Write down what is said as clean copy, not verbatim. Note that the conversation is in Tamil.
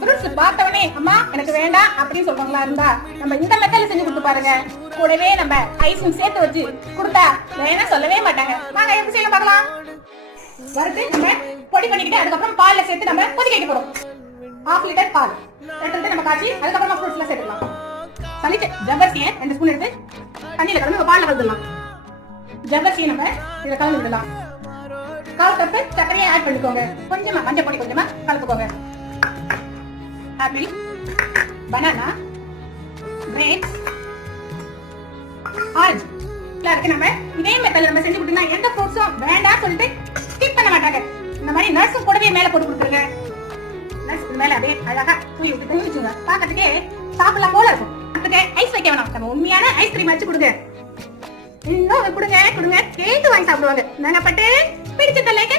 ஃப்ரூட்ஸ் பார்த்தவனே அம்மா எனக்கு வேண்டாம் அப்படின்னு சொல்றவங்களா இருந்தா நம்ம இந்த மெத்தட்ல செஞ்சு கொடுத்து பாருங்க. கூடவே நம்ம ஐஸும் சேர்த்து வச்சு கொடுத்தா வேணா சொல்லவே மாட்டாங்க. வாங்க எப்படி செய்யலாம் பார்க்கலாம். வறுத்து நம்ம பொடி பண்ணிக்கிட்டு அதுக்கப்புறம் பால்ல சேர்த்து நம்ம கொதிக்க வைக்க போறோம். 1/2 லிட்டர் பால் எடுத்து நம்ம காய்ச்சி அதுக்கப்புறமா ஃப்ரூட்ஸ்ல சேர்த்துக்கலாம். சலிச்சு ஜவ்வரிசியை 2 ஸ்பூன் எடுத்து தண்ணியில கலந்து பால்ல கலந்துடலாம். ஜவ்வரிசியை நம்ம இதில் கலந்து விடலாம். 1/4 கப் சர்க்கரையை ஆட் பண்ணிக்கோங்க. கொஞ்சமா மஞ்சள் பொடி கொஞ்சமா கலந்துக்கோங்க. ஆப்பிள், பனானா, கிரேப்ஸ், ஆரஞ்சு இருக்கு. நம்ம இதே மெத்தட்ல நம்ம செஞ்சு கொடுத்தா எந்த ஃப்ரூட்ஸும் வேண்டாம் சொல்லிட்டு ஸ்கிப் பண்ண மாட்டாங்க. இந்த மாதிரி நட்ஸும் கூடவே மேல போட்டு கொடுத்துருங்க. நட்ஸ் மேல அப்படியே அழகா தூவி விட்டு வச்சுங்க. பார்க்கறதுக்கே சாப்பிடலாம் போல இருக்கும். அதுக்கு ஐஸ் வைக்க வேணாம். நம்ம உண்மையான ஐஸ்கிரீம் வச்சு கொடுங்க. இன்னும் கொடுங்க கொடுங்க கேட்டு வாங்கி சாப்பிடுவாங்க. நாங்க பட்டு பிடிச்ச லைக்